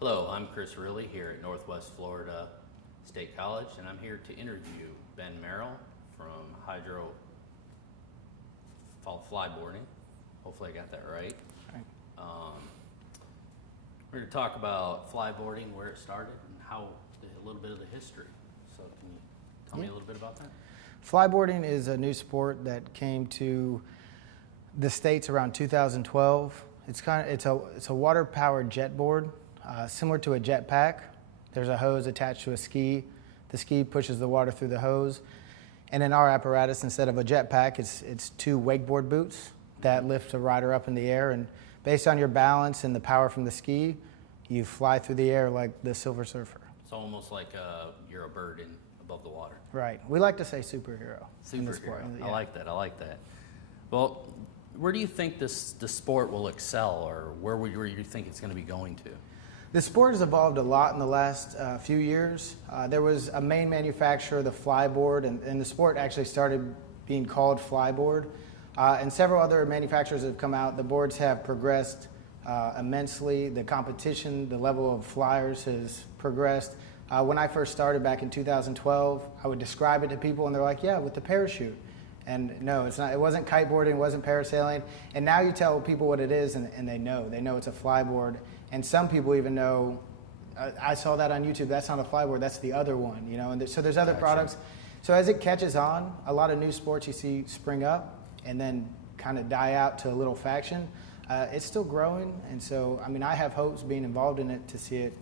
Hello, I'm Chris Riley here at Northwest Florida State College, and I'm here to interview Ben Merrell from Hydro Flyboarding. Hopefully I got that right. Right. We're going to talk about flyboarding, where it started, and a little bit of the history. So can you tell me a little bit about that? Flyboarding is a new sport that came to the States around 2012. It's a water-powered jet board, similar to a jet pack. There's a hose attached to a ski. The ski pushes the water through the hose. And in our apparatus, instead of a jet pack, it's two wakeboard boots that lift a rider up in the air. And based on your balance and the power from the ski, you fly through the air like the Silver Surfer. It's almost like you're a bird above the water. Right. We like to say superhero. In the sport. Superhero. I like that. Well, where do you think the sport will excel, or where you think it's going to be going to? The sport has evolved a lot in the last few years. There was a main manufacturer, the Flyboard, and the sport actually started being called Flyboard. And several other manufacturers have come out. The boards have progressed immensely. The competition, the level of flyers has progressed. When I first started back in 2012, I would describe it to people, and they're like, yeah, with the parachute. And no, it's not. It wasn't kiteboarding, it wasn't parasailing. And now you tell people what it is, and they know. They know it's a flyboard. And some people even know, I saw that on YouTube, that's not a flyboard, that's the other one. And so there's other products. So as it catches on, a lot of new sports you see spring up and then kind of die out to a little faction. It's still growing, and so, I have hopes being involved in it to see it,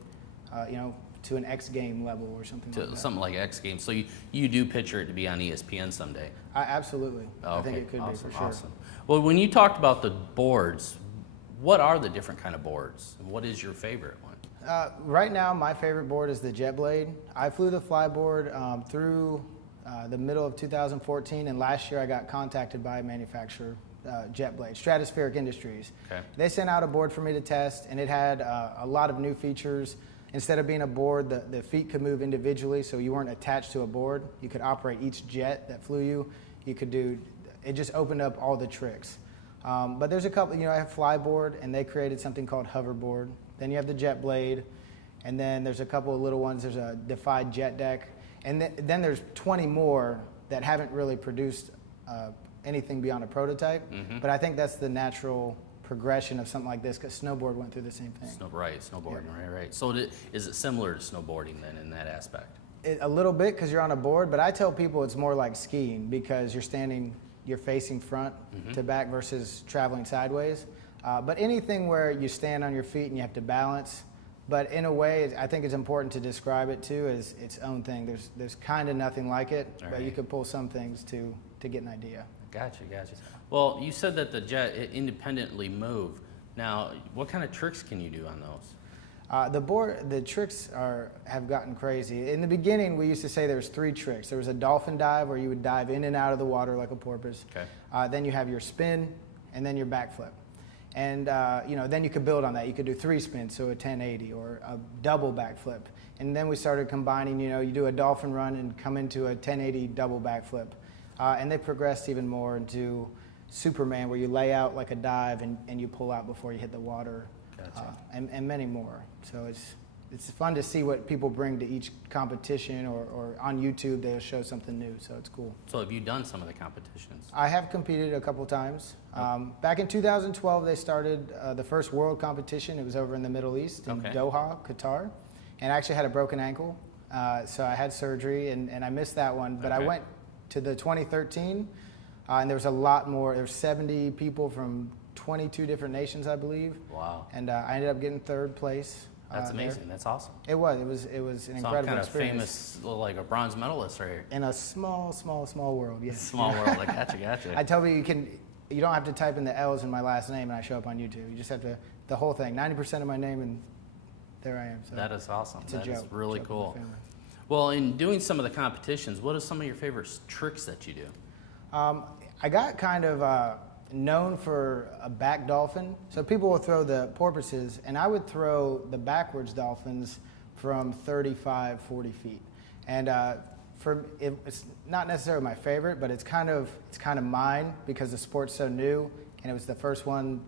to an X game level or something like that. Something like X Games. So you do picture it to be on ESPN someday? Absolutely. Okay. I think it could be for sure. Awesome. Well, when you talked about the boards, what are the different kind of boards? And what is your favorite one? Right now, my favorite board is the Jet Blade. I flew the Flyboard through the middle of 2014, and last year I got contacted by a manufacturer, Jet Blade, Stratospheric Industries. Okay. They sent out a board for me to test, and it had a lot of new features. Instead of being a board, the feet could move individually, so you weren't attached to a board. You could operate each jet that flew you. It just opened up all the tricks. But there's a couple, I have Flyboard, and they created something called Hoverboard. Then you have the Jet Blade, and then there's a couple of little ones. There's a Defied Jet Deck, and then there's 20 more that haven't really produced anything beyond a prototype. Mm-hmm. But I think that's the natural progression of something like this, because snowboard went through the same thing. Snowboarding, yeah. Right. So is it similar to snowboarding then in that aspect? A little bit, because you're on a board, but I tell people it's more like skiing, because you're facing front to back versus traveling sideways. But anything where you stand on your feet and you have to balance, but in a way, I think it's important to describe it too as its own thing. There's kind of nothing like it, but you could pull some things to get an idea. Gotcha. Well, you said that the jet independently move. Now, what kind of tricks can you do on those? The tricks have gotten crazy. In the beginning, we used to say there's 3 tricks. There was a dolphin dive, where you would dive in and out of the water like a porpoise. Okay. Then you have your spin, and then your backflip. And then you could build on that. You could do 3 spins, so a 1080, or a double backflip. And then we started combining. You do a dolphin run and come into a 1080 double backflip. And they progressed even more into Superman, where you lay out like a dive and you pull out before you hit the water. Gotcha. And many more. So it's fun to see what people bring to each competition, or on YouTube they'll show something new, so it's cool. So have you done some of the competitions? I have competed a couple times. Back in 2012 they started the first world competition. It was over in the Middle East, in Doha, Qatar, and I actually had a broken ankle, so I had surgery and I missed that one, but I went to the 2013, and there was a lot more. There were 70 people from 22 different nations, I believe. Wow. And I ended up getting 3rd place. That's amazing. There. That's awesome. It was an incredible experience. Famous, like a bronze medalist right here. In a small world, yes. Small world, I gotcha. I tell you, you don't have to type in the L's in my last name and I show up on YouTube. You just have to, the whole thing, 90% of my name, and there I am. So that is awesome. It's that a joke. Is really cool. Well, in doing some of the competitions, what are some of your favorite tricks that you do? I got kind of known for a back dolphin. So people will throw the porpoises, and I would throw the backwards dolphins from 35, 40 feet. And it's not necessarily my favorite, but it's kind of mine, because the sport's so new, and it was the first one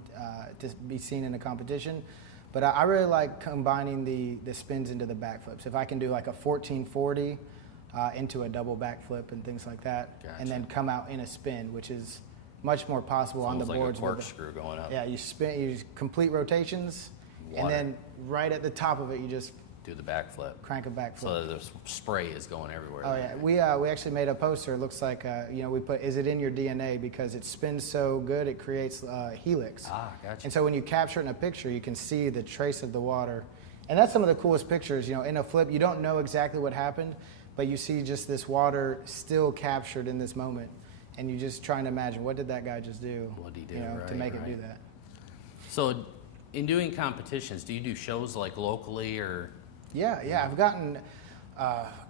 to be seen in a competition. But I really like combining the spins into the backflips. If I can do like a 1440 into a double backflip and things like that, Gotcha. and then come out in a spin, which is much more possible on the Almost boards. like a corkscrew going up. Yeah, you spin, you complete rotations, Water. and then right at the top of it, you just Do the backflip. crank a backflip. So the spray is going everywhere. Oh yeah, we actually made a poster. It looks like we put "Is it in your DNA?" because it spins so good it creates helix. Ah, gotcha. And so when you capture it in a picture, you can see the trace of the water, and that's some of the coolest pictures. In a flip, you don't know exactly what happened, but you see just this water still captured in this moment, and you're just trying to imagine what did that guy just do? What did he do, to right, make it do right. that. So in doing competitions, do you do shows like locally or? Yeah,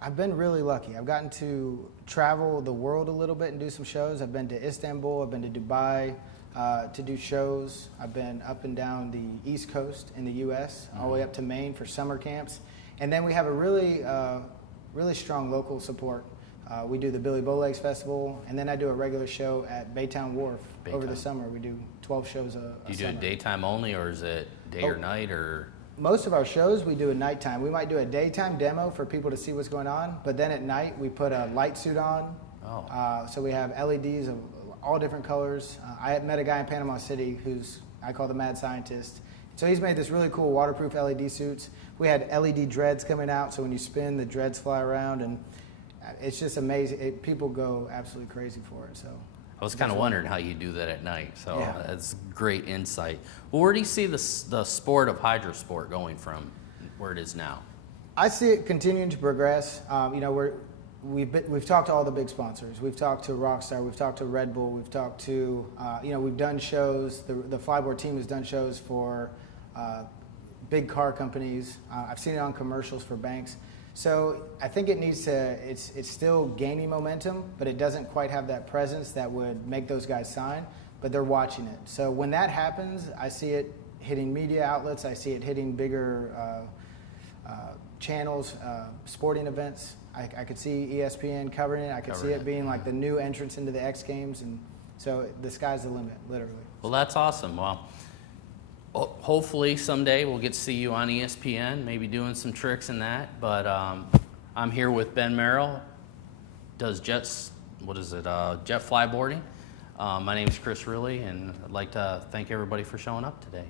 I've been really lucky. I've gotten to travel the world a little bit and do some shows. I've been to Istanbul, I've been to Dubai to do shows. I've been up and down the East Coast in the U.S., all the way up to Maine for summer camps. And then we have a really strong local support. We do the Billy Bowlegs Festival, and then I do a regular show at Baytown Wharf over the summer. We do 12 shows a Do you do summer. it daytime only, or is it day or night, or? Most of our shows we do at nighttime. We might do a daytime demo for people to see what's going on, but then at night we put a light suit on. Oh. So we have LEDs of all different colors. I had met a guy in Panama City who's I call the mad scientist. So he's made this really cool waterproof LED suits. We had LED dreads coming out, so when you spin, the dreads fly around, and it's just amazing. People go absolutely crazy for it. So I was kind of wondering how you do that at night, so Yeah. that's great insight. Well, where do you see the sport of hydrosport going from where it is now? I see it continuing to progress. We've talked to all the big sponsors. We've talked to Rockstar. We've talked to Red Bull. We've talked to we've done shows. The Flyboard team has done shows for big car companies. I've seen it on commercials for banks. So I think it needs to. It's still gaining momentum, but it doesn't quite have that presence that would make those guys sign. But they're watching it. So when that happens, I see it hitting media outlets. I see it hitting bigger channels, sporting events. I could see ESPN covering it. I could see it being like the new entrance into the X Games, and so the sky's the limit, literally. Well, that's awesome. Well, hopefully someday we'll get to see you on ESPN, maybe doing some tricks in that. But I'm here with Ben Merrell, does jet flyboarding. My name's Chris Riley, and I'd like to thank everybody for showing up today.